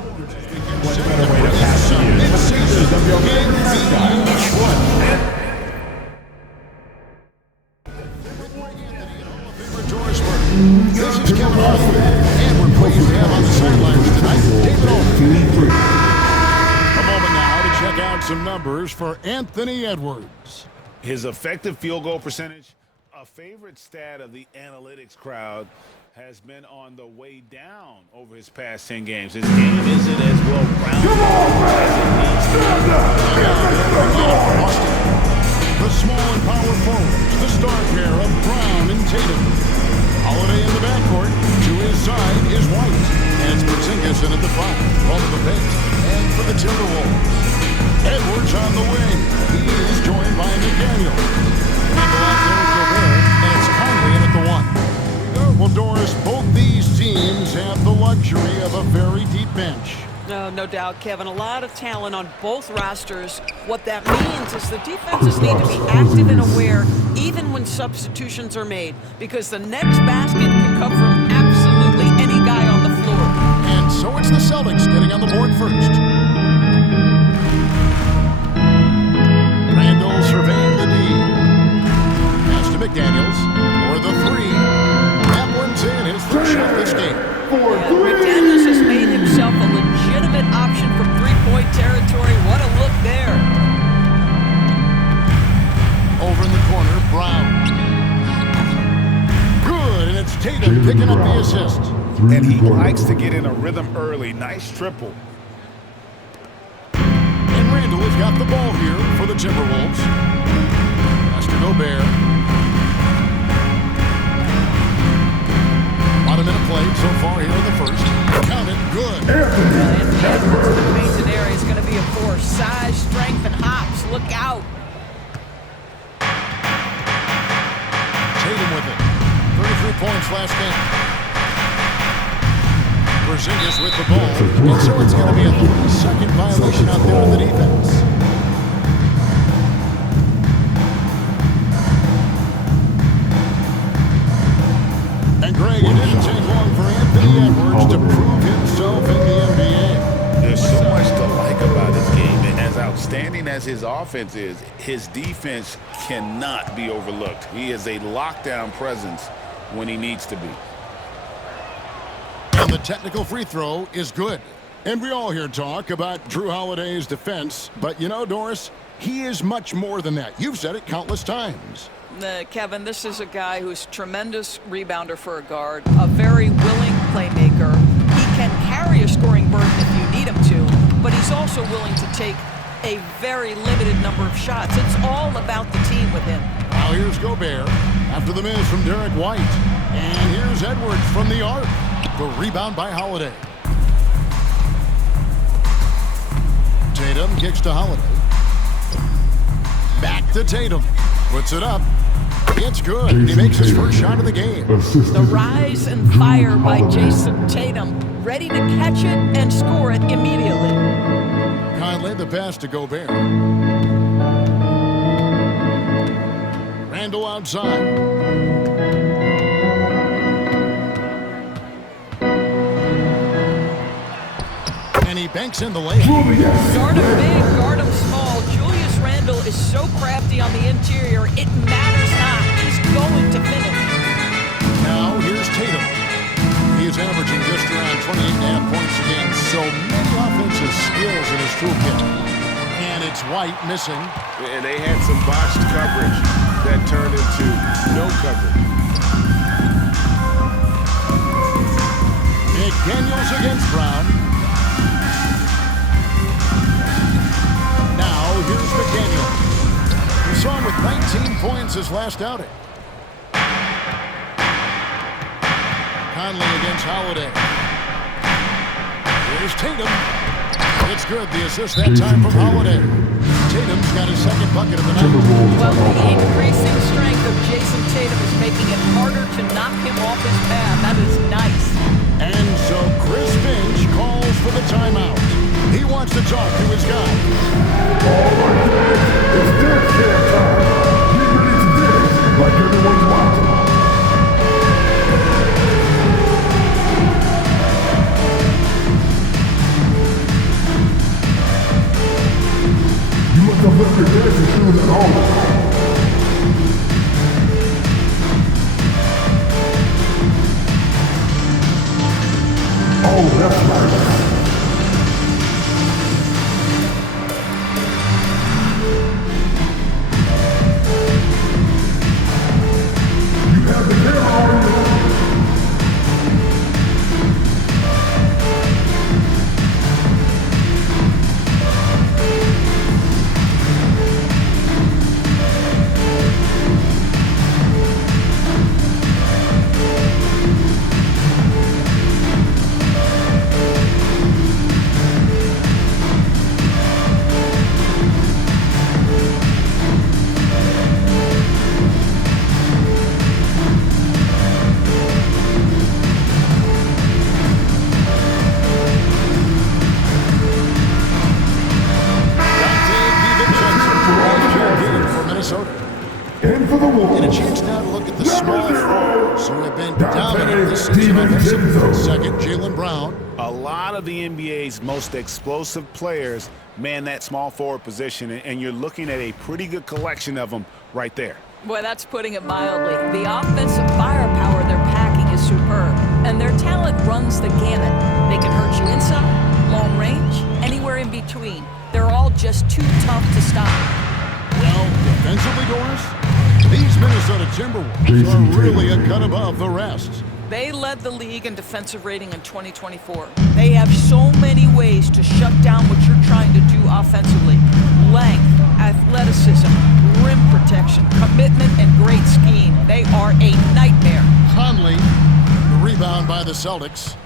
What better way to pass the year? This is Kevin Harlan, and we're pleased to have on the sidelines tonight David Olson. A moment now to check out some numbers for Anthony Edwards. His effective field goal percentage, a favorite stat of the analytics crowd, has been on the way down over his past 10 games. His game isn't as well rounded as it needs to be. The small and power forwards, the star pair of Brown and Tatum. Holiday in the backcourt. To his side is White. And it's Porzingis in at the 5. Over the pace. And for the Timberwolves, Edwards on the wing. He is joined by McDaniel. People out there with Gobert, and it's Conley in at the 1. Well, Doris, both these teams have the luxury of a very deep bench. No doubt, Kevin. A lot of talent on both rosters. What that means is the defenses need to be active and aware even when substitutions are made, because the next basket can come from absolutely any guy on the floor. And so it's the Celtics getting on the board first. Randall surveying the D. Pass to McDaniels for the 3. That one's in, his first shot of this game. McDaniels has made himself a legitimate option from three-point territory. What a look there. Over in the corner, Brown. Good, and it's Tatum picking up the assist. And he likes to get in a rhythm early. Nice triple. And Randall has got the ball here for the Timberwolves. Pass to Gobert. About a minute played so far here in the first. Count it, good. Anthony Edwards in the painted area is going to be a force. Size, strength, and hops. Look out. Tatum with it. 33 points last game. Porzingis with the ball. And so it's going to be a 3-second violation out there on the defense. And Greg, it didn't take long for Anthony Edwards to prove himself in the NBA. There's so much to like about his game, and as outstanding as his offense is, his defense cannot be overlooked. He is a lockdown presence when he needs to be. And the technical free throw is good. And we all hear talk about Drew Holiday's defense, but you know, Doris, he is much more than that. You've said it countless times. Kevin, this is a guy who's a tremendous rebounder for a guard, a very willing playmaker. He can carry a scoring burden if you need him to, but he's also willing to take a very limited number of shots. It's all about the team with him. Now here's Gobert after the miss from Derek White. And here's Edwards from the arc. The rebound by Holiday. Tatum kicks to Holiday. Back to Tatum. Puts it up. It's good. He makes his first shot of the game. The rise and fire by Jason Tatum. Ready to catch it and score it immediately. Conley the pass to Gobert. Randall outside. And he banks in the layup. Guard him big, guard him small. Julius Randle is so crafty on the interior, it matters not. He's going to finish. Now here's Tatum. He is averaging just around 28.5 points a game. So many offensive skills in his toolkit. And it's White missing. And they had some botched coverage that turned into no coverage. McDaniels against Brown. Now here's McDaniels. We saw him with 19 points his last outing. Conley against Holiday. Here's Tatum. It's good. The assist that time from Holiday. Tatum's got his second bucket of the night. Well, the increasing strength of Jason Tatum is making it harder to knock him off his path. That is nice. And so Chris Finch calls for the timeout. He wants to talk to his guy. All right, fans, it's dance camp time. Get ready to dance like everyone's watching. Oh, that's right. You have the camera on you. In for the wall. And a chance now to look at the small forwards who have been dominant this season offensively. Second, Jaylen Brown. A lot of the NBA's most explosive players man that small forward position, and you're looking at a pretty good collection of them right there. Boy, that's putting it mildly. The offensive firepower they're packing is superb, and their talent runs the gamut. They can hurt you inside, long range, anywhere in between. They're all just too tough to stop. Well, defensively, Doris, these Minnesota Timberwolves are really a cut above the rest. They led the league in defensive rating in 2024. They have so many ways to shut down what you're trying to do offensively. Length, athleticism, rim protection, commitment, and great scheme. They are a nightmare. Conley, the rebound by the Celtics.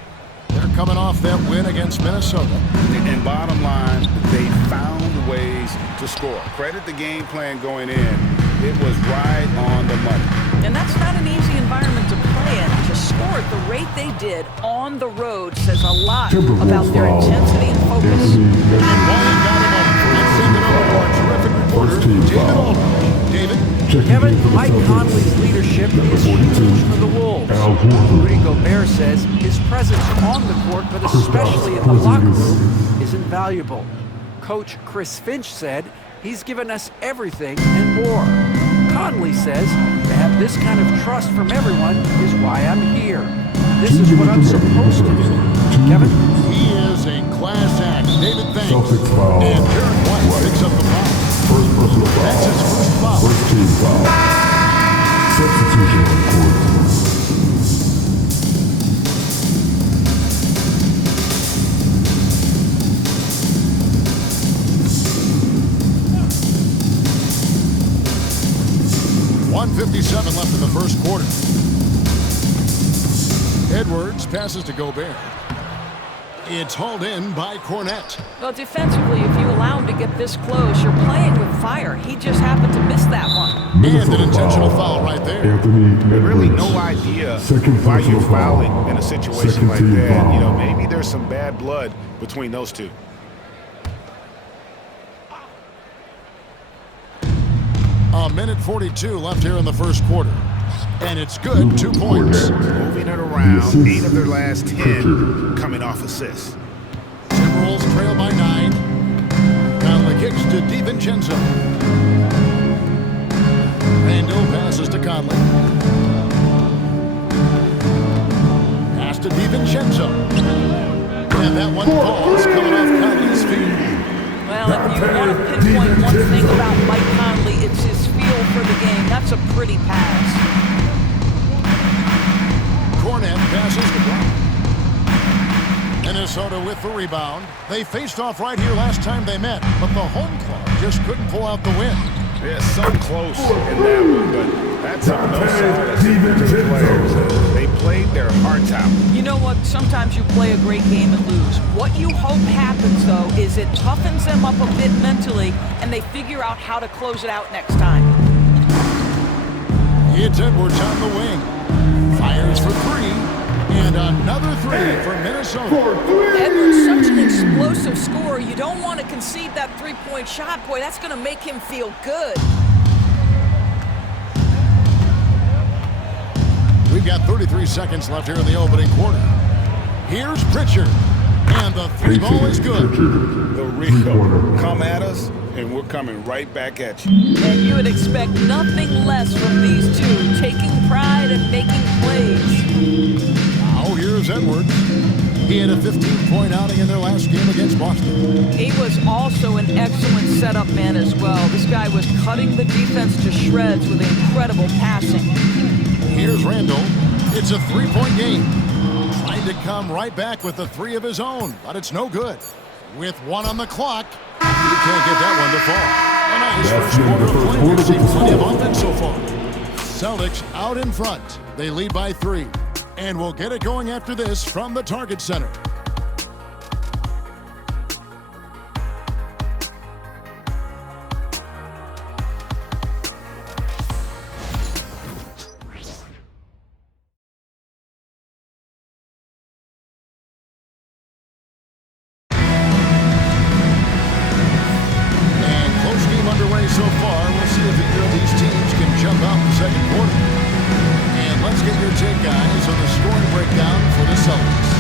They're coming off that win against Minnesota. And bottom line, they found ways to score. Credit the game plan going in. It was right on the money. And that's not an easy environment to play in. To score at the rate they did on the road says a lot about their intensity and focus. And Wyatt got him up. Let's send it over to our terrific reporter, David Aldridge. David? Kevin, Mike Conley's leadership is huge for the Wolves. Rudy Gobert says his presence on the court, but especially in the locker room, is invaluable. Coach Chris Finch said he's given us everything and more. Conley says to have this kind of trust from everyone is why I'm here. This is what I'm supposed to do. Kevin? He is a class act. David, thanks. Celtics foul. And Derek White picks up the foul. First personal foul. That's his first foul. First team foul. Substitution on court. .157 left in the first quarter. Edwards passes to Gobert. It's hauled in by Cornette. Well, defensively, if you allow him to get this close, you're playing with fire. He just happened to miss that one. And an intentional foul right there. Anthony Edwards. Really no idea why you're fouling in a situation like that. You know, maybe there's some bad blood between those two. A minute 42 left here in the first quarter. And it's good, 2 points. Moving it around, 8 of their last 10 coming off assists. Timberwolves trail by 9. Conley kicks to DiVincenzo. Randall passes to Conley. Pass to DiVincenzo. And that one falls coming off Conley's feet. Well, if you want to pinpoint one thing about Mike Conley, it's his feel for the game. That's a pretty pass. Cornette passes to Brown. Minnesota with the rebound. They faced off right here last time they met, but the home club just couldn't pull out the win. Yeah, so close in that one, but that's a no sign of the players. They played their hearts out. You know what? Sometimes you play a great game and lose. What you hope happens, though, is it toughens them up a bit mentally, and they figure out how to close it out next time. It's Edwards on the wing. Fires for 3, and another 3 for Minnesota. Edwards, such an explosive scorer. You don't want to concede that three-point shot. Boy, that's going to make him feel good. We've got 33 seconds left here in the opening quarter. Here's Pritchard, and the 3 ball is good. The Rico, come at us, and we're coming right back at you. And you would expect nothing less from these two, taking pride and making plays. Now here's Edwards. He had a 15-point outing in their last game against Boston. He was also an excellent setup man as well. This guy was cutting the defense to shreds with incredible passing. Here's Randall. It's a three-point game. Trying to come right back with the three of his own, but it's no good. With one on the clock, he can't get that one to fall. A nice first quarter of play. They've seen plenty of offense so far. Celtics out in front. They lead by 3. And we'll get it going after this from the Target Center. So far, we'll see if either of these teams can jump out in the second quarter. And let's get your take, guys, on the scoring breakdown for the Celtics.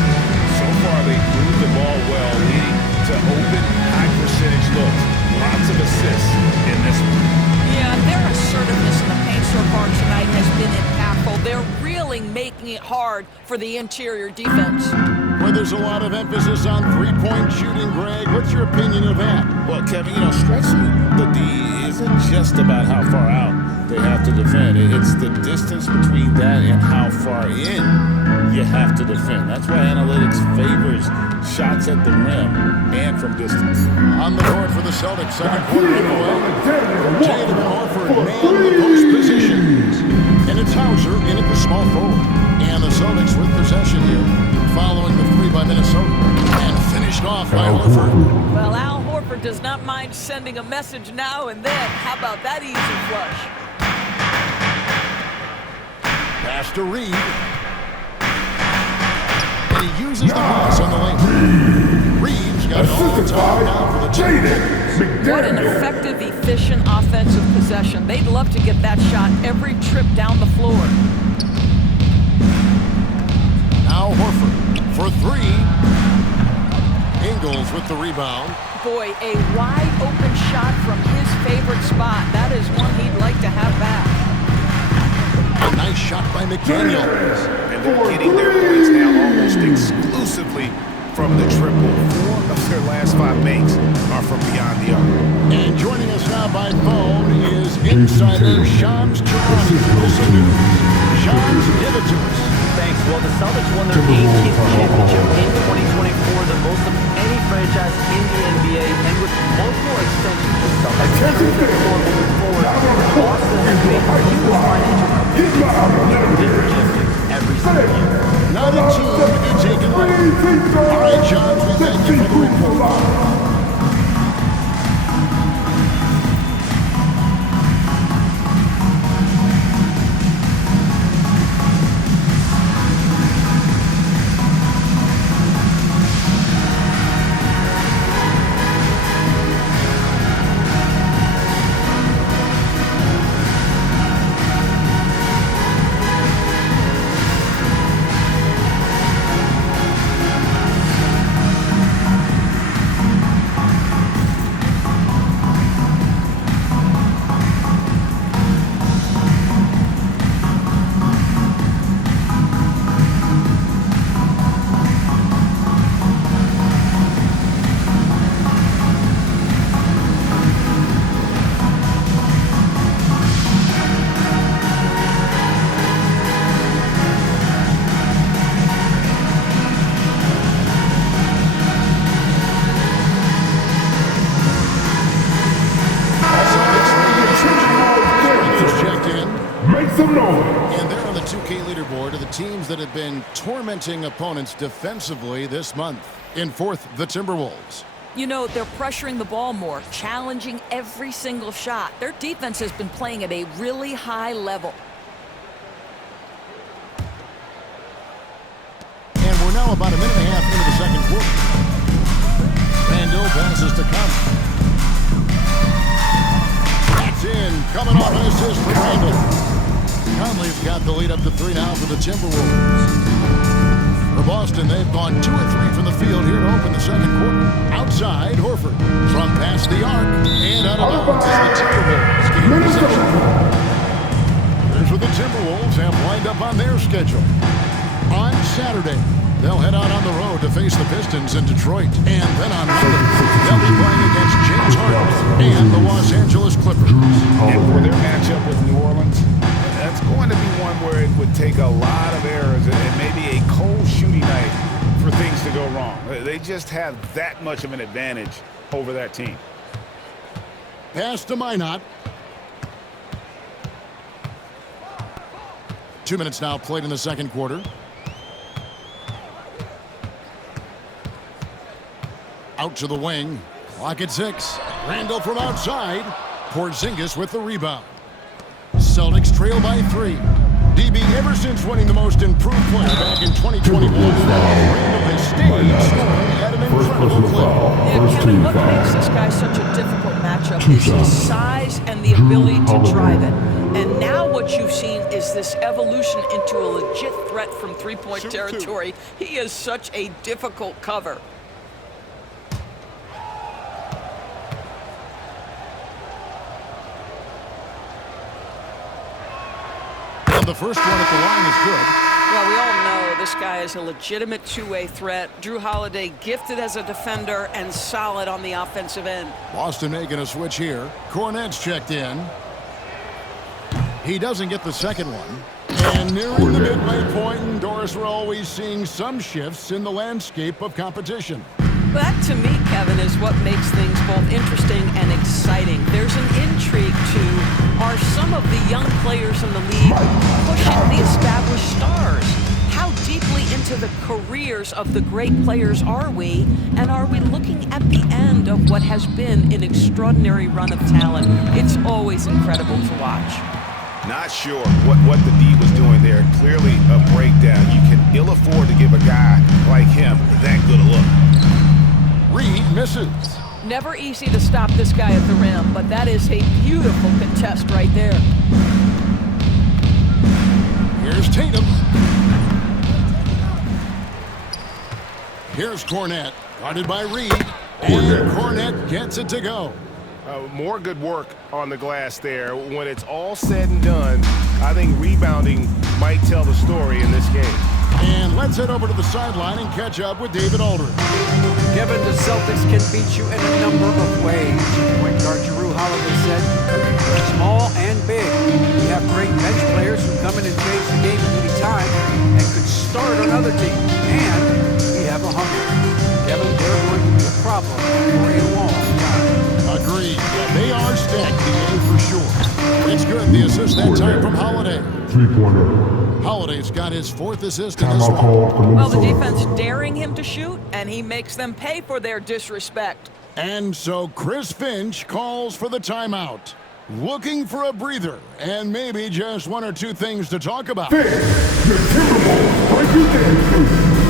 So far, they moved the ball well, leading to open, high-percentage looks. Lots of assists in this one. Yeah, their assertiveness in the paint so far tonight has been impactful. They're really making it hard for the interior defense. Where there's a lot of emphasis on three-point shooting, Greg, what's your opinion of that? Well, Kevin, stretching the D isn't just about how far out they have to defend. It's the distance between that and how far in you have to defend. That's why analytics favors shots at the rim and from distance. On the board for the Celtics, second quarter underway. Tatum and Horford man the post positions. And it's Hauser in at the small forward. And the Celtics with possession here, following the three by Minnesota. And finished off by Horford. Well, Al Horford does not mind sending a message now and then. How about that easy flush? Pass to Reed. And he uses the pass on the lane. Reed's got it all tied down for the team. What an effective, efficient offensive possession. They'd love to get that shot every trip down the floor. Now Horford for three. Ingles with the rebound. Boy, a wide open shot from his favorite spot. That is one he'd like to have back. A nice shot by McDaniels. And they're getting their points now almost exclusively from the triple. 4 of their last 5 makes are from beyond the arc. And joining us now by phone is insider Shams Charania. Shams, give it to us. Thanks. Well, the Celtics won their 18th championship in 2024, the most of any franchise in the NBA, and with multiple extensions, the Celtics are moving forward. Boston has made huge financial commitments every single year. Not a team to be taken away. All right, John, we thank you for the report. And they're on the 2K leaderboard of the teams that have been tormenting opponents defensively this month. In fourth, the Timberwolves. You know, they're pressuring the ball more, challenging every single shot. Their defense has been playing at a really high level. And we're now about a minute and a half into the second quarter. Randall passes to Conley. That's in. Coming off an assist for Randall. Conley's got the lead up to 3 now for the Timberwolves. For Boston, they've gone 2 of 3 from the field here to open the second quarter. Outside, Horford from past the arc and out of bounds as the Timberwolves gain possession. Here's what the Timberwolves have lined up on their schedule. On Saturday, They'll head out on the road to face the Pistons in Detroit. And then on Monday, they'll be playing against James Harden and the Los Angeles Clippers. And for their matchup with New Orleans, that's going to be one where it would take a lot of errors and maybe a cold shooting night for things to go wrong. They just have that much of an advantage over that team. Pass to Minot. 2 minutes now played in the second quarter. Out to the wing. Clock at 6. Randall from outside. Porzingis with the rebound. Celtics trail by 3. DB, ever since winning the most improved player back in 2021, Randall has stayed scoring at an incredible clip. Yeah, Kevin, what makes this guy such a difficult matchup is his size and the ability to drive it. And now what you've seen is this evolution into a legit threat from three-point territory. He is such a difficult cover. The first one at the line is good. Well, we all know this guy is a legitimate two-way threat. Drew Holiday gifted as a defender and solid on the offensive end. Boston making a switch here. Cornette's checked in. He doesn't get the second one. And nearing the midway point, and Doris, we're always seeing some shifts in the landscape of competition. That, to me, Kevin, is what makes things both interesting and exciting. There's an intrigue to, are some of the young players in the league pushing the established stars? How deeply into the careers of the great players are we? And are we looking at the end of what has been an extraordinary run of talent? It's always incredible to watch. Not sure what the D was doing there. Clearly a breakdown. You can ill afford to give a guy like him that good a look. Reed misses. Never easy to stop this guy at the rim, but that is a beautiful contest right there. Here's Tatum. Here's Cornette, guarded by Reed. And Cornette gets it to go. More good work on the glass there. When it's all said and done, I think rebounding might tell the story in this game. And let's head over to the sideline and catch up with David Aldridge. Kevin, the Celtics can beat you in a number of ways. Point guard Drew Holiday said, small and big. We have great bench players who come in and change the game at any time and could start on other teams. And we have a hunger. Kevin, they're going to be a problem for a long time. Agreed. They are stacked, for sure. It's good. The assist that time from Holiday. 3-pointer. Holiday's got his 4th assist in this Timeout one. call for Well, the Minnesota. defense daring him to shoot, and he makes them pay for their disrespect. And so Chris Finch calls for the timeout. Looking for a breather and maybe just one or two things to talk about. Finch, the Timberwolves break you down.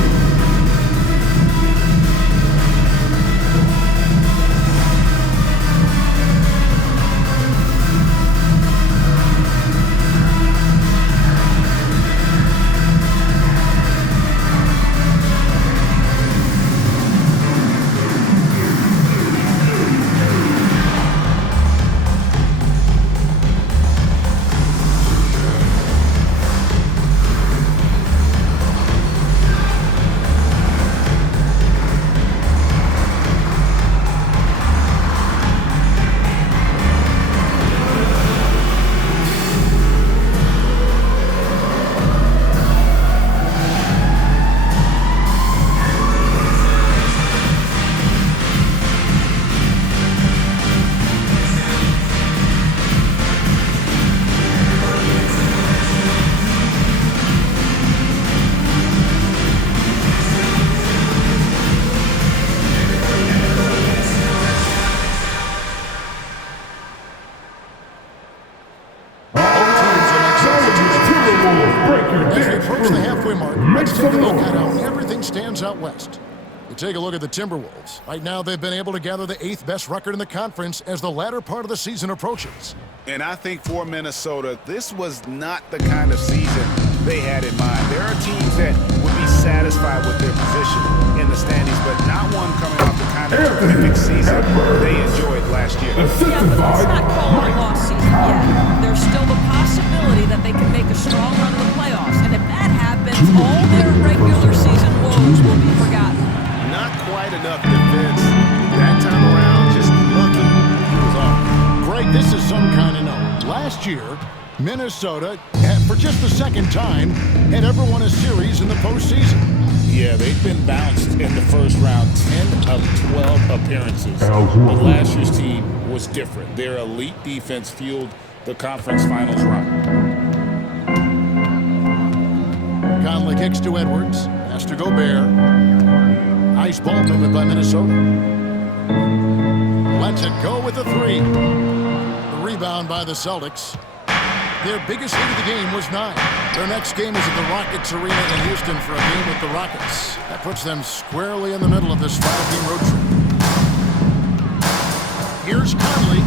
Let's take a look at how everything stands out west. You take a look at the Timberwolves. Right now, they've been able to gather the 8th best record in the conference as the latter part of the season approaches. And I think for Minnesota, this was not the kind of season they had in mind. There are teams that would be satisfied with their position in the standings, but not one coming off the kind of terrific season they enjoyed last year. Yeah, but let's not call it a lost season yet. There's still the possibility that they can make a strong run in the playoffs. And if that happens, all their regular season woes last year, Minnesota, for just the second time, had ever won a series in the postseason. Yeah, they've been bounced in the first round 10 of 12 appearances. But last year's team was different. Their elite defense fueled the conference finals run. Conley kicks to Edwards. Has to Gobert. Nice ball movement by Minnesota. Lets it go with the three. The rebound by the Celtics. Their biggest lead of the game was 9. Their next game is at the Rockets Arena in Houston for a game with the Rockets. That puts them squarely in the middle of this 5-game road trip. Here's Conley.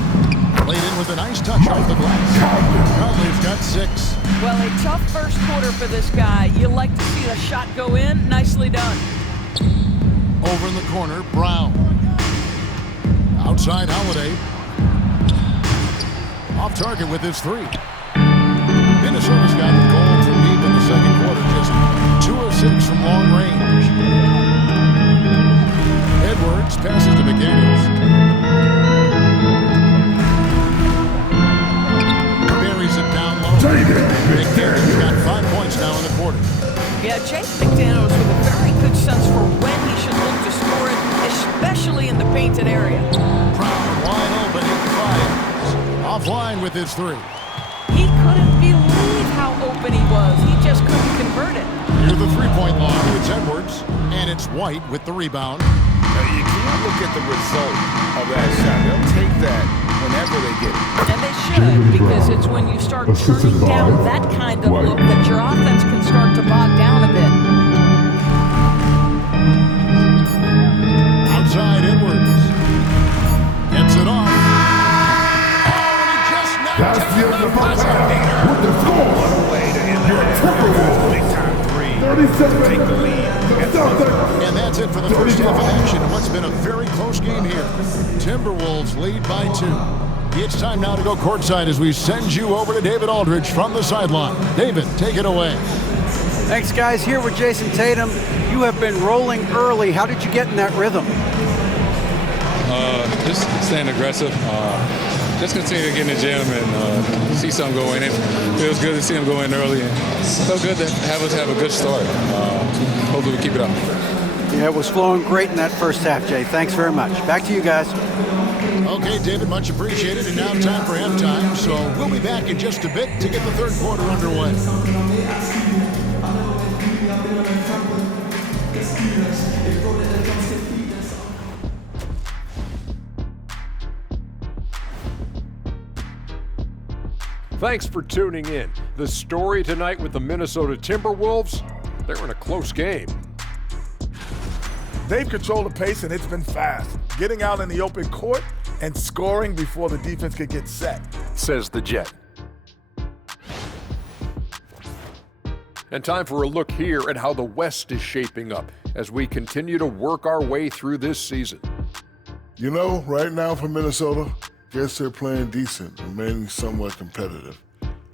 Played in with a nice touch off the glass. Conley's got 6. Well, a tough first quarter for this guy. You like to see the shot go in. Nicely done. Over in the corner, Brown. Outside Holiday. Off target with his 3. Minnesota's got the goal from deep in the second quarter, just 2 of 6 from long range. Edwards passes to McDaniels. Buries it down low. McDaniels got 5 points now in the quarter. Yeah, Jake McDaniels with a very good sense for when he should look to score it, especially in the painted area. Brown wide open, 8-5. Offline with his 3. He couldn't believe how open he was. He just couldn't convert it. Here's the 3-point line. It's Edwards, and it's White with the rebound. You can't look at the result of that shot. They'll take that whenever they get it. And they should, because it's when you start turning down that kind of look that your offense can start to bog down a bit. Outside Edwards. Gets it off. That's the end of the first half with the score. Your Timberwolves. Big time 3. 37. Take the lead. And that's it for the first half of action in what's been a very close game here. Timberwolves lead by 2. It's time now to go courtside as we send you over to David Aldridge from the sideline. David, take it away. Thanks, guys. Here with Jason Tatum. You have been rolling early. How did you get in that rhythm? Just staying aggressive. Just continue to get in the gym and see something go in. It feels good to see him go in early. And so good to have us have a good start. Hopefully we keep it up. Yeah, it was flowing great in that first half, Jay. Thanks very much. Back to you guys. Okay, David, much appreciated. And now time for halftime. So we'll be back in just a bit to get the third quarter underway. Thanks for tuning in. The story tonight with the Minnesota Timberwolves, they're in a close game. They've controlled the pace and it's been fast. Getting out in the open court and scoring before the defense could get set. Says the Jet. And time for a look here at how the West is shaping up as we continue to work our way through this season. You know, right now for Minnesota, guess they're playing decent, remaining somewhat competitive.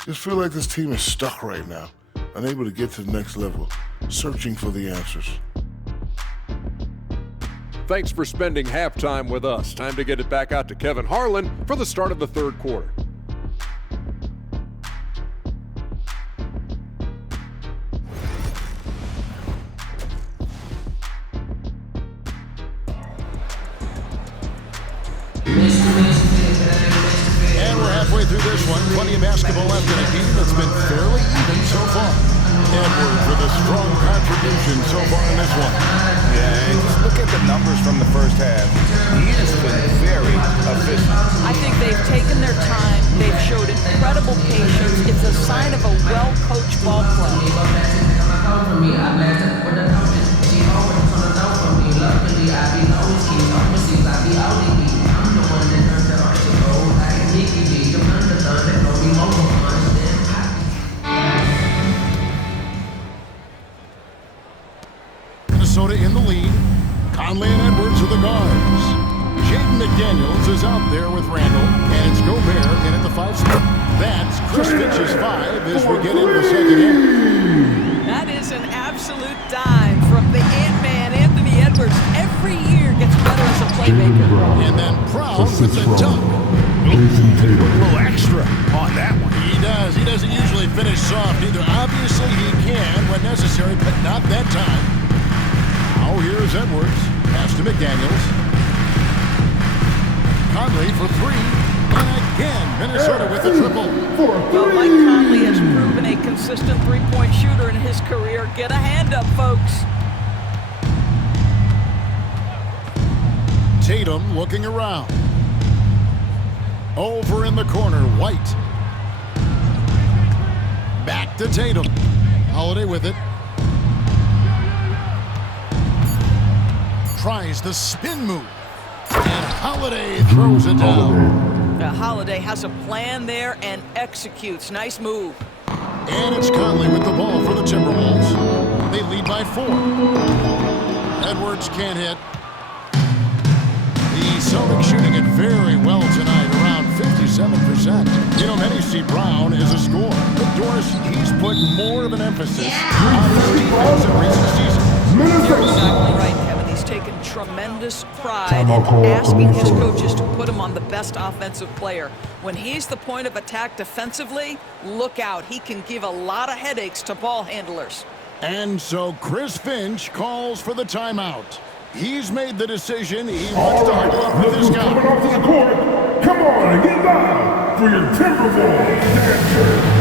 Just feel like this team is stuck right now, unable to get to the next level, searching for the answers. Thanks for spending halftime with us. Time to get it back out to Kevin Harlan for the start of the third quarter. And we're halfway through this one. Plenty of basketball left in a game that's been fairly even so far. Edwards with a strong contribution so far in this one. Yeah, and just look at the numbers from the first half. He has been very efficient. I think they've taken their time. They've showed incredible patience. It's a sign of a well-coached ball club. Minnesota in the lead. Conley and Edwards are the guards. Jaden McDaniels is out there with Randall, and it's Gobert in at the 5 spot. That's Chris Finch's 5 as we get into the second half. That is an absolute dime from the Ant-Man, Anthony Edwards. Every year gets better as a playmaker. And then Proud with the dunk. A little extra on that one. finish soft either. Obviously he can when necessary, but not that time. Now here's Edwards. Pass to McDaniels. Conley for three. And again, Minnesota with the triple. Well, Mike Conley has proven a consistent three-point shooter in his career. Get a hand up, folks. Tatum looking around. Over in the corner, White. Back to Tatum. Holiday with it. Tries the spin move. And Holiday throws it down. Holiday has a plan there and executes. Nice move. And it's Conley with the ball for the Timberwolves. They lead by 4. Edwards can't hit. The Celtics shooting it very well tonight, around 57%. You know, many see Brown as a scorer, but Doris, he's put more of an emphasis on his defense in recent seasons. You're exactly right, Kevin. He's taken tremendous pride in asking his coaches to put him on the best offensive player. When he's the point of attack defensively, look out. He can give a lot of headaches to ball handlers. And so Chris Finch calls for the timeout. He's made the decision. He wants to huddle up with his guy. Coming off the court. Come on and get loud for your Timberwolves dancers.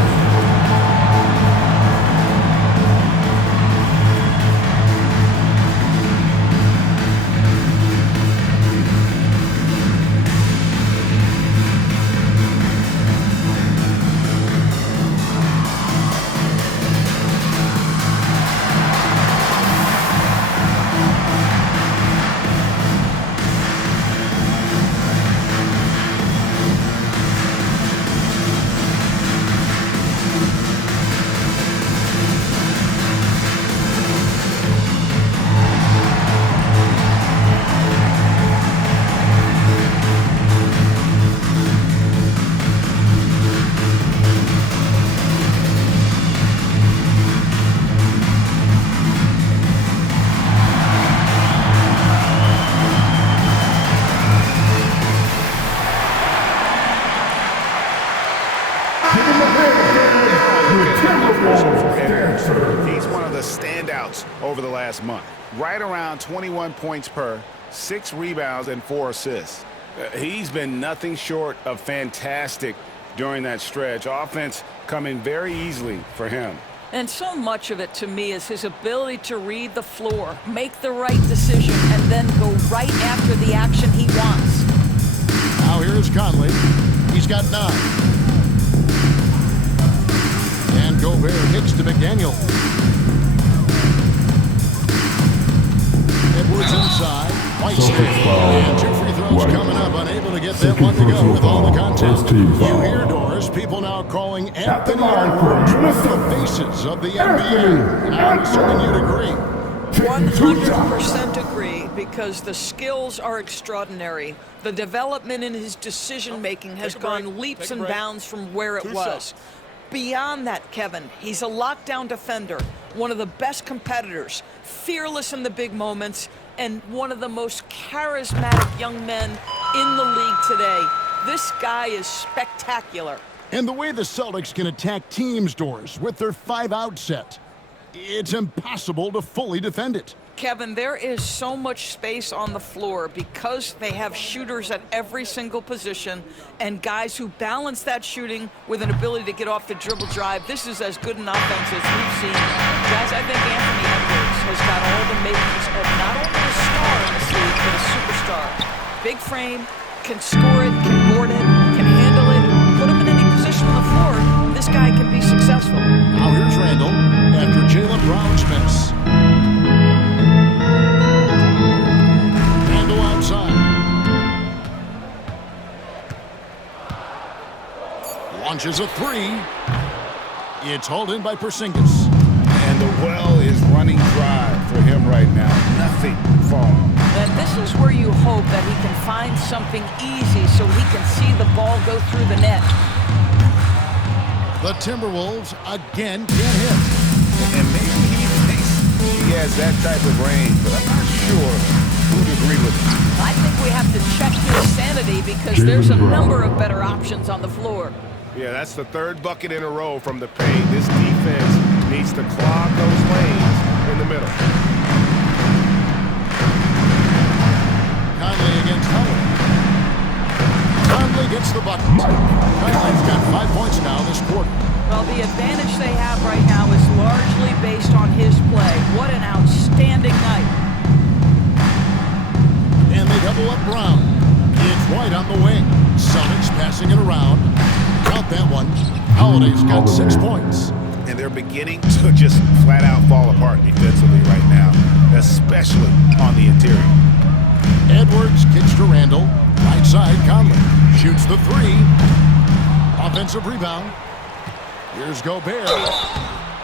He's one of the standouts over the last month. Right around 21 points per, 6 rebounds, and 4 assists. He's been nothing short of fantastic during that stretch. Offense coming very easily for him. And so much of it, to me, is his ability to read the floor, make the right decision, and then go right after the action he wants. Now here's Conley. He's got 9. And Gobert hits to McDaniel. Edwards inside. White and 2 free throws coming up. Unable to get that one to go with all the contact. You hear, Doris, people now calling Anthony Edwards one of the faces of the NBA. I'm assuming you'd agree. 100% agree, because the skills are extraordinary. The development in his decision-making has gone leaps and bounds from where it was. Beyond that, Kevin, he's a lockdown defender, one of the best competitors, fearless in the big moments, and one of the most charismatic young men in the league today. This guy is spectacular. And the way the Celtics can attack teams, Doris, with their 5-out set, it's impossible to fully defend it. Kevin, there is so much space on the floor because they have shooters at every single position and guys who balance that shooting with an ability to get off the dribble drive. This is as good an offense as we've seen. Guys, I think Anthony Edwards has got all the makings of not only a star in this league, but a superstar. Big frame, can score it, can board it, can handle it, put him in any position on the floor. This guy can be successful. Now here's Randall after Jaylen Brown's miss. Launches a 3. It's hauled in by Porzingis. And the well is running dry for him right now. Nothing falling. And this is where you hope that he can find something easy so he can see the ball go through the net. The Timberwolves again can't hit. And maybe he thinks he has that type of range, but I'm not sure who'd agree with him. I think we have to check his sanity because there's a number of better options on the floor. Yeah, that's the third bucket in a row from the paint. This defense needs to clog those lanes in the middle. Conley against Howard. Conley gets the bucket. Conley's got 5 points now this quarter. Well, the advantage they have right now is largely based on his play. What an outstanding night. And they double up Brown. It's White on the wing. Celtics passing it around. Count that one. Holiday's got 6 points. And they're beginning to just flat out fall apart defensively right now, especially on the interior. Edwards kicks to Randall. Right side, Conley shoots the three. Offensive rebound. Here's Gobert.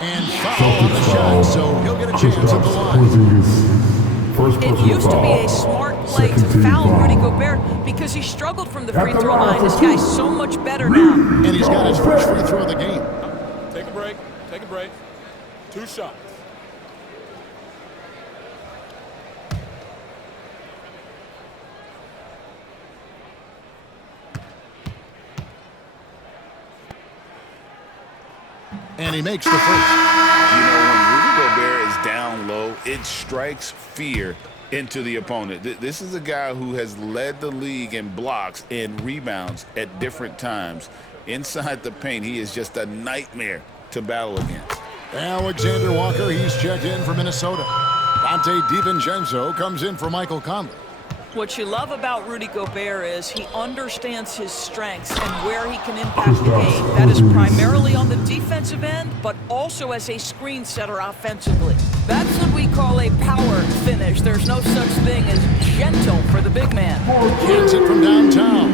And foul on the shot, so he'll get a chance at the line. It used to be a smart play to foul Rudy Gobert because he struggled from the free throw line. This guy's so much better now. And he's got his first free throw of the game. Take a break. Take a break. 2 shots. And he makes the first. You know, when Rudy Gobert is down low, it strikes fear into the opponent. This is a guy who has led the league in blocks and rebounds at different times. Inside the paint, he is just a nightmare to battle against. Alexander Walker, he's checked in for Minnesota. Dante DiVincenzo comes in for Michael Conley. What you love about Rudy Gobert is he understands his strengths and where he can impact the game. That is primarily on the defensive end, but also as a screen setter offensively. That's what we call a power finish. There's no such thing as gentle for the big man. Gets it from downtown.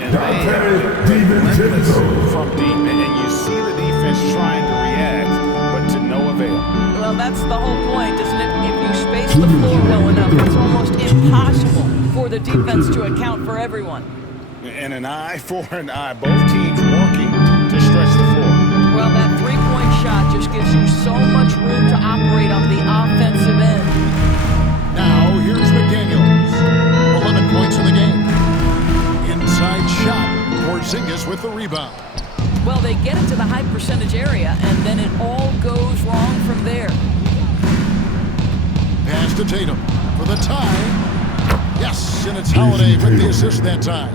And they are relentless from deep, and you see the defense trying to react, but to no avail. Well, that's the whole point, isn't it? If you space the floor well enough, it's almost impossible for the defense to account for everyone. And an eye for an eye. Both teams working to stretch the floor. Well, that three-point shot just gives you so much room to operate on the offensive end. Now, here's McDaniels. 11 points in the game. Inside shot. Porzingis with the rebound. Well, they get into the high percentage area, and then it all goes wrong from there. Pass to Tatum for the tie. Yes, and it's Holiday with the assist that time.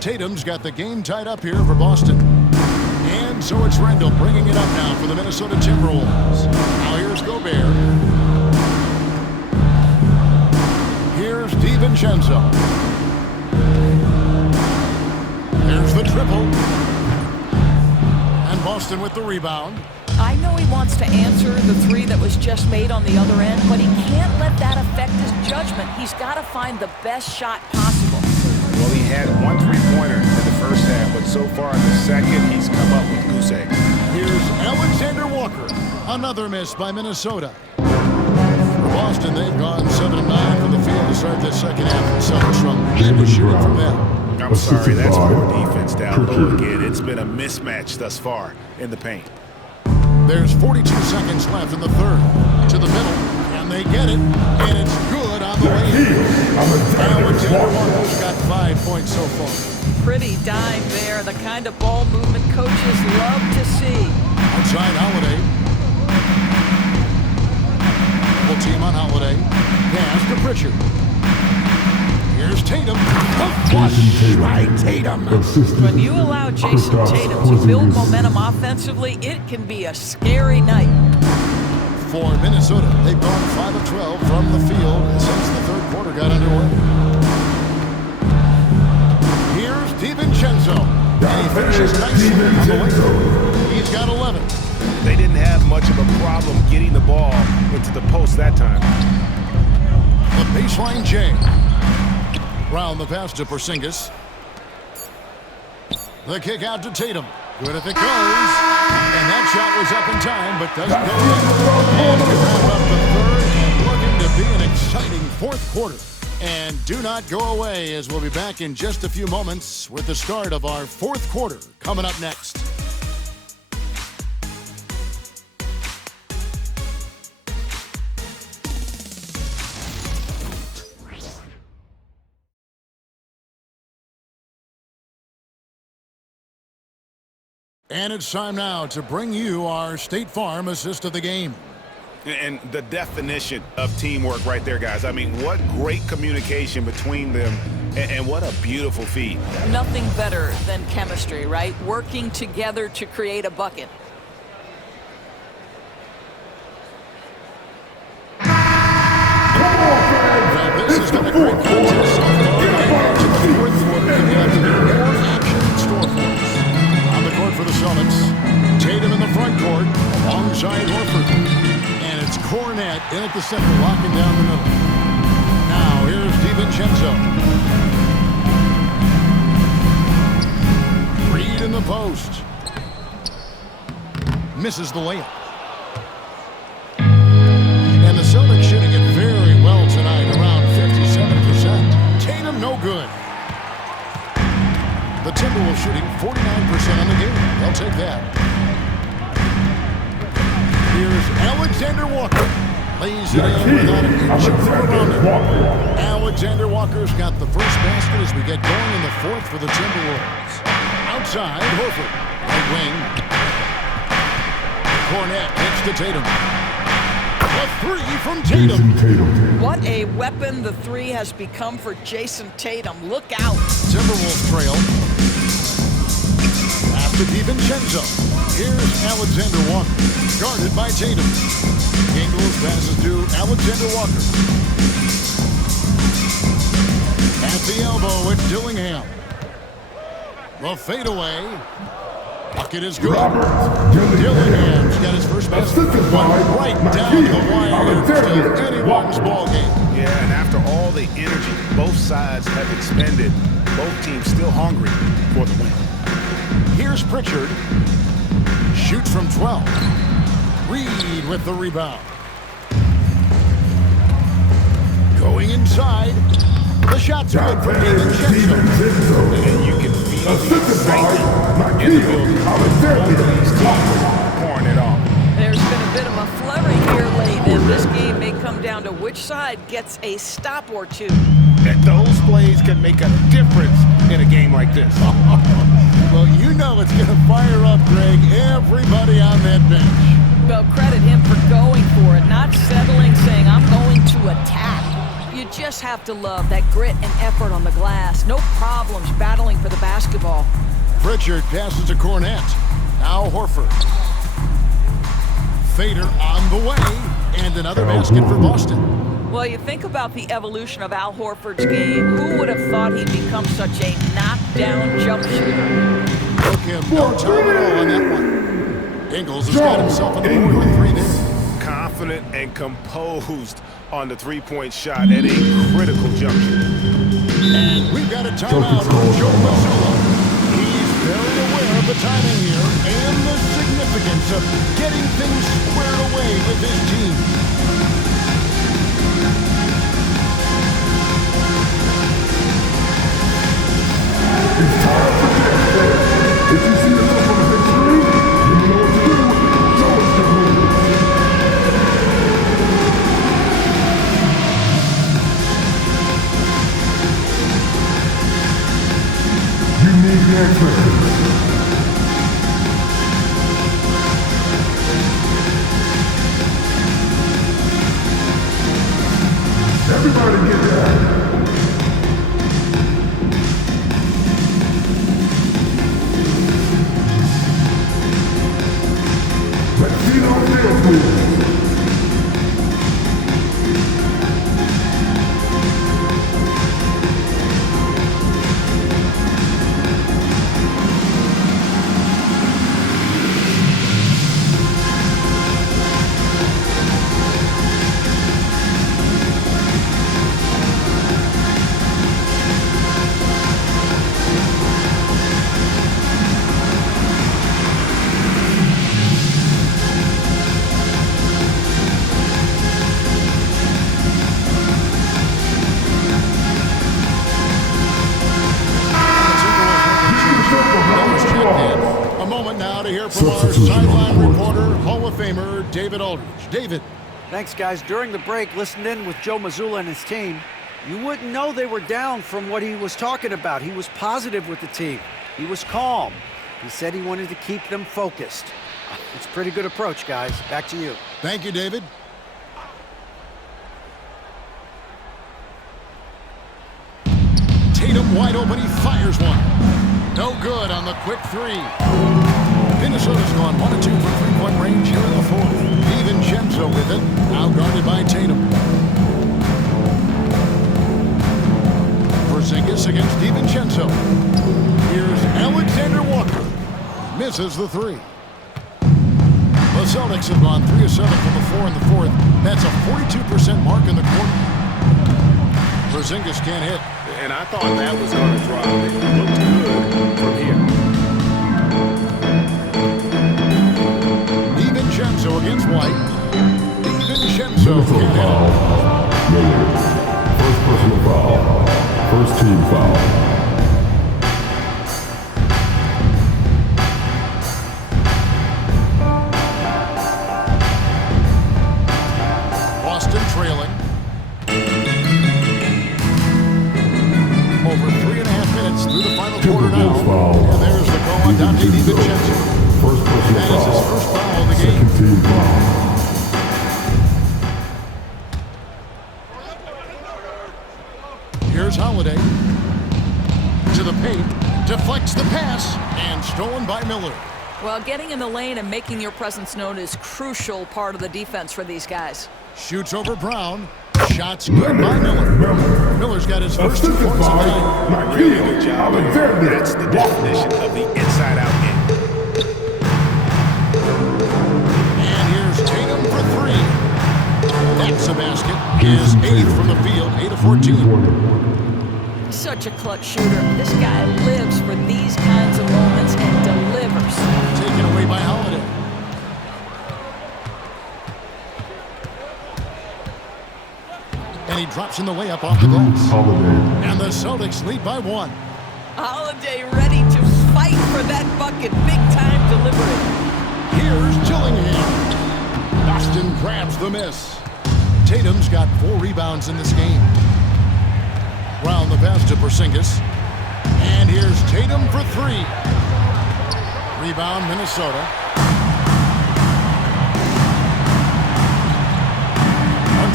Tatum's got the game tied up here for Boston. And so it's Randall bringing it up now for the Minnesota Timberwolves. Now here's Gobert. Here's DiVincenzo. There's the triple. And Boston with the rebound. I know he wants to answer the three that was just made on the other end, but he can't let that affect his judgment. He's got to find the best shot possible. Well, he had one three-pointer in the first half, but so far in the second, he's come up with goose eggs. Here's Alexander Walker. Another miss by Minnesota. For Boston, they've gone 7-9 from the field to start this second half. Celtics from shooting from that. I'm sorry, that's poor defense down low again. It's been a mismatch thus far in the paint. There's 42 seconds left in the third. To the middle, and they get it, and it's good on the way in. Alexander Walker's got 5 points so far. Pretty dime there, the kind of ball movement coaches love to see. Outside Holiday. Double team on Holiday. Pass to Pritchard. Here's Tatum. Right, Tatum. When you allow Jason Tatum to build momentum offensively, it can be a scary night. For Minnesota, they've gone 5 of 12 from the field since the third quarter got underway. Here's DiVincenzo. And he finishes nicely on the way. He's got 11. They didn't have much of a problem getting the ball into the post that time. The baseline J. Round the pass to Porzingis. The kick out to Tatum. Good if it goes. And that shot was up in time, but doesn't go in. And we wrap up the third, looking to be an exciting fourth quarter. And do not go away, as we'll be back in just a few moments with the start of our fourth quarter coming up next. And it's time now to bring you our State Farm assist of the game. And the definition of teamwork right there, guys. I mean, what great communication between them, and what a beautiful feed. Nothing better than chemistry, right? Working together to create a bucket. Now, this has been a great contest so far. To the fourth quarter, and we have more action in store for us. On the court for the Celtics, Tatum in the front court, alongside Horford. And it's Cornette in at the center, locking down the middle. Now, here's DiVincenzo. Reed in the post. Misses the layup. And the Celtics shooting it very well tonight, around 57%. Tatum, no good. The Timberwolves shooting 49% on the game. They'll take that. Here's Alexander Walker. Lays it in without an inch of room around him. Alexander Walker's got the first basket as we get going in the fourth for the Timberwolves. Outside, Horford. Right wing. Cornette hits to Tatum. A three from Tatum. What a weapon the three has become for Jason Tatum. Look out. Timberwolves trail. After DiVincenzo. Here's Alexander Walker. Guarded by Tatum. Ingles passes to Alexander Walker. At the elbow, it's Dillingham. The fadeaway. Bucket is good. Dillingham's got his first basket. Right down the wire. Still anyone's ball game. Yeah, and after all the energy both sides have expended, both teams still hungry for the win. Here's Pritchard. Shoots from 12. Reed with the rebound. Going inside. The shot's good for DiVincenzo. And you can feel the excitement in the building. Both of these teams pouring it on. There's been a bit of a flurry here late, and this game may come down to which side gets a stop or two. And those plays can make a difference in a game like this. Well, you know it's going to fire up, Greg, everybody on that bench. Well, credit him for going for it, not settling, saying, I'm going to attack. You just have to love that grit and effort on the glass. No problems battling for the basketball. Pritchard passes to Cornette. Now Horford. Fader on the way. And another basket for Boston. Well, you think about the evolution of Al Horford's game. Who would have thought he'd become such a knockdown jump shooter? Took him no time at all on that one. Ingles has got himself in the corner with three there. Confident and composed on the three-point shot at a critical juncture. And we've got a timeout on Joe Mazzulla. He's very aware of the timing here and the significance of getting things squared away with his team. It's time for this. If you see the look of victory, you know what to do. Show us the move. You need the answers. Everybody get down. Let's see those nails move. A moment now to hear from our sideline reporter, Hall of Famer David Aldridge. David. Thanks, guys. During the break, listened in with Joe Mazzulla and his team. You wouldn't know they were down from what he was talking about. He was positive with the team. He was calm. He said he wanted to keep them focused. It's a pretty good approach, guys. Back to you. Thank you, David. Tatum wide open. He fires one. No good on the quick three. Minnesota's gone 1 of 2 from three-point range here in the fourth. DiVincenzo with it. Now guarded by Tatum. Porzingis against DiVincenzo. Here's Alexander Walker. Misses the three. The Celtics have gone 3 of 7 from the floor in the fourth. That's a 42% mark in the quarter. Porzingis can't hit. And I thought that was going to drop. It looked good from here. DiVincenzo against White. DiVincenzo Minnesota can't foul. hit. Miller. First personal foul. First team foul. Boston trailing. Over 3.5 minutes through the final quarter now. Foul. And there's the call on Dante DiVincenzo. First personal That is foul. his first foul of the game. Second team foul. Here's Holiday. To the paint. Deflects the pass. And stolen by Miller. Well, getting in the lane and making your presence known is crucial part of the defense for these guys. Shoots over Brown. Shots good by Miller. Miller's got his first 2 points of the night. Really good job. That's the definition of the inside-out game. And here's Tatum for three. That's a basket. His 8th from the field, 8 of 14. Such a clutch shooter. This guy lives for these kinds of moments and delivers. Taken away by Holiday. And he drops in the layup off the glass. Holiday. And the Celtics lead by 1. Holiday ready to fight for that bucket. Big time delivery. Here's Gillingham. Boston grabs the miss. Tatum's got 4 rebounds in this game. Round the pass to Porzingis. And here's Tatum for 3. Rebound, Minnesota.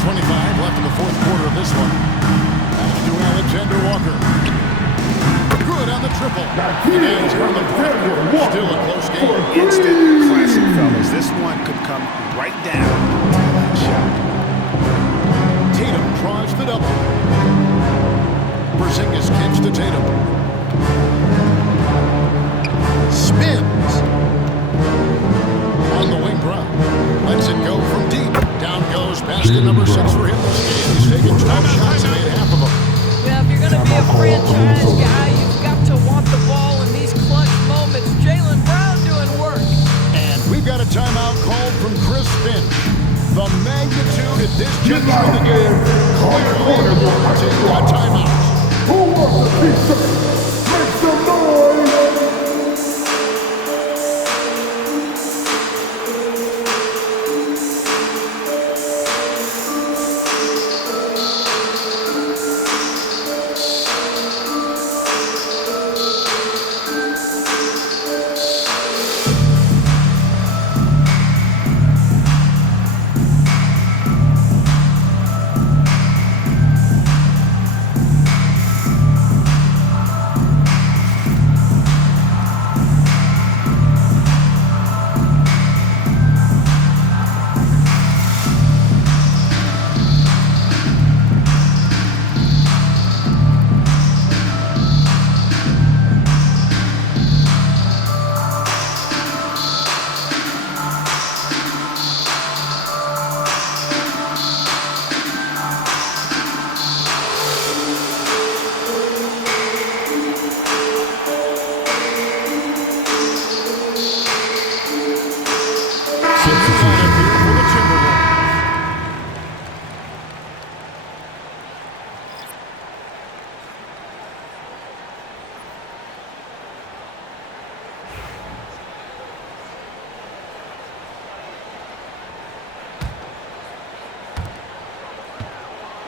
1:25 left in the fourth quarter of this one. Pass to Alexander Walker. Good on the triple. And here in the fourth quarter, still a close game. Instant classic, fellas. This one could come right down to that shot. Tatum draws the double. Porzingis kicks to Tatum. Spins. On the wing, Brown. Lets it go from deep. Down goes basket number 6 for him this game. He's taken 12 shots and made half of them. Yeah, if you're going to be a franchise guy, you've got to want the ball in these clutch moments. Jaylen Brown doing work. And we've got a timeout called from Chris Finch. The magnitude at this juncture of the game. Clearly warranting a timeout. Who wants a pizza? Make some noise!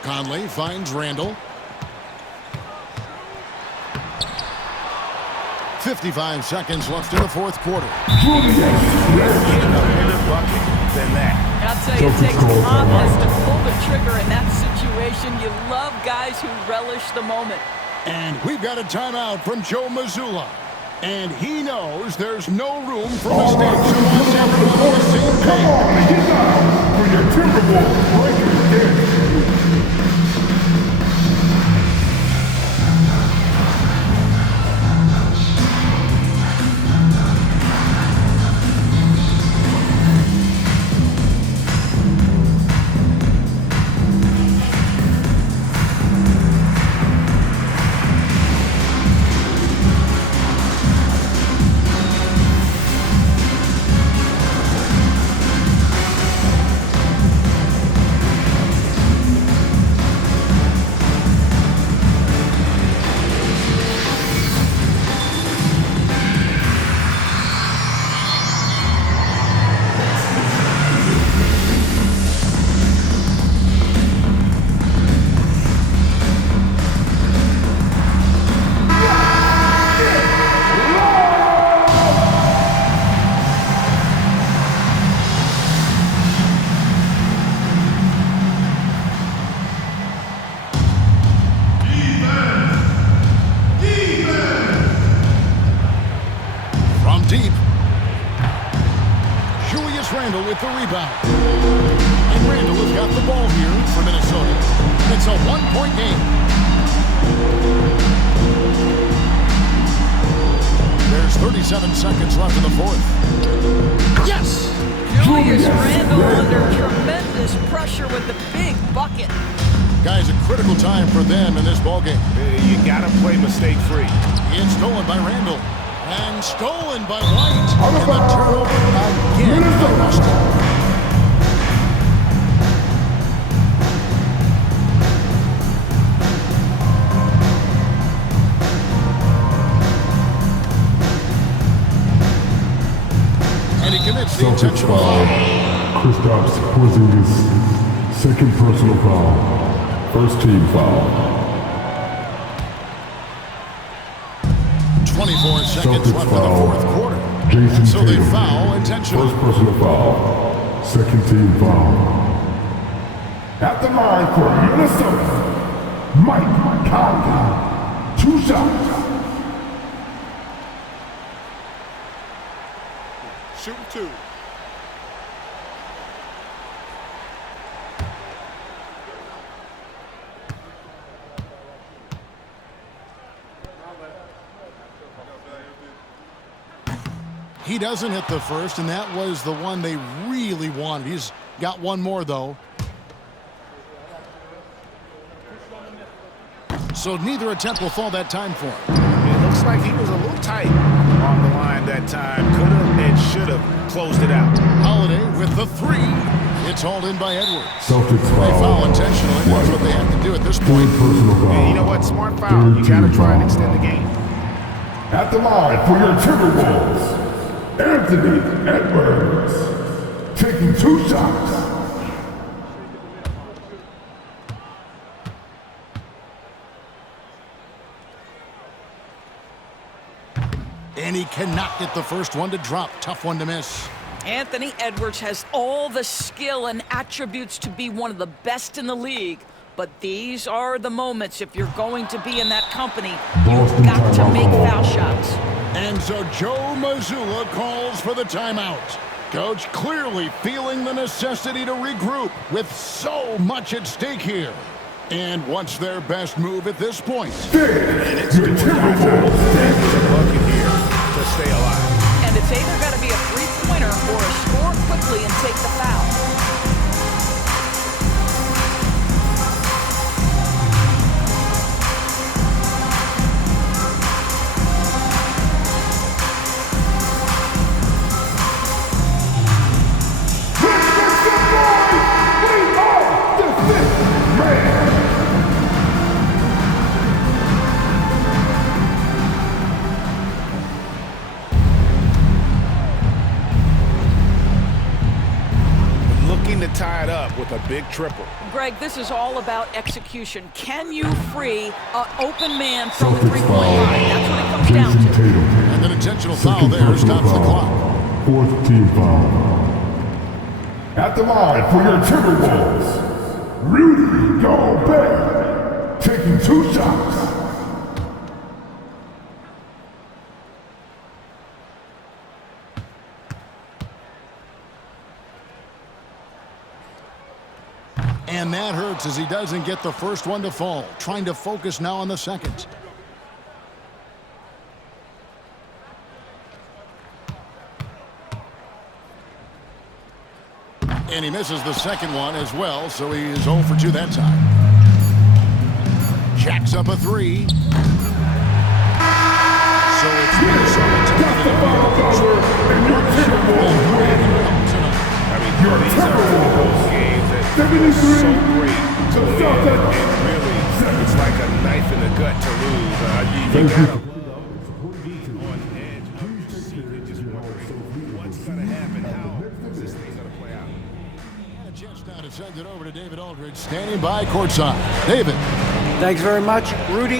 Conley finds Randall. 55 seconds left in the fourth quarter. Than that. I'll tell you, it takes calmness to pull the trigger in that situation. You love guys who relish the moment. And we've got a timeout from Joe Mazzulla. And he knows there's no room for mistakes. He wants everyone on the same page. Come on, get down for your Timberwolves breaking the game. Deep. Julius Randle with the rebound. And Randle has got the ball here for Minnesota. It's a one-point game. There's 37 seconds left in the fourth. Yes! Julius Randle under tremendous pressure with the big bucket. Guys, a critical time for them in this ballgame. You got to play mistake-free. It's stolen by Randle. And stolen by White. And the turnover again by Washington. And he commits the intentional foul. Kristaps Porzingis, second personal foul. First team foul. 24 seconds left in the fourth quarter. Jason So they Tatum, foul intentionally. first personal foul. Second team foul. At the line for Minnesota, Mike Conley. 2 shots. Shooting 2. He doesn't hit the first, and that was the one they really wanted. He's got one more, though. So neither attempt will fall that time for him. It looks like he was a little tight on the line that time. Could have and should have closed it out. Holiday with the 3. It's hauled in by Edwards. Celtics They foul. foul intentionally. That's what they have to do at this point. Third personal foul. And you know what? Smart foul. You got to try and extend the game. At the line for your Timberwolves, Anthony Edwards, taking 2 shots. And he cannot get the first one to drop. Tough one to miss. Anthony Edwards has all the skill and attributes to be one of the best in the league. But these are the moments, if you're going to be in that company, you've got to make foul shots. And so Joe Mazzulla calls for the timeout. Coach clearly feeling the necessity to regroup with so much at stake here. And what's their best move at this point? And it's good bucket here to stay alive. And it's either got to be a three-pointer or a score quickly and take the foul. To tie it up with a big triple. Greg, this is all about execution. Can you free an open man from the Celtics three-point foul. line? That's what it comes down Jason to. Tatum. intentional foul Second there personal stops the foul. clock. Fourth team foul. At the line for your Timberwolves, Rudy Gobert, taking 2 shots. And that hurts as he doesn't get the first one to fall. Trying to focus now on the second. And he misses the second one as well, so he is 0 for 2 that time. Jacks up a 3. So it's Minnesota taking the lead. And your Timberwolves win. I mean, these are those games that are so great to win, and really, it's like a knife in the gut to lose. You got on edge of your seat and just wondering what's going to happen, how is this thing going to play out. And a chance now to send it over to David Aldridge, standing by courtside. David. Thanks very much, Rudy.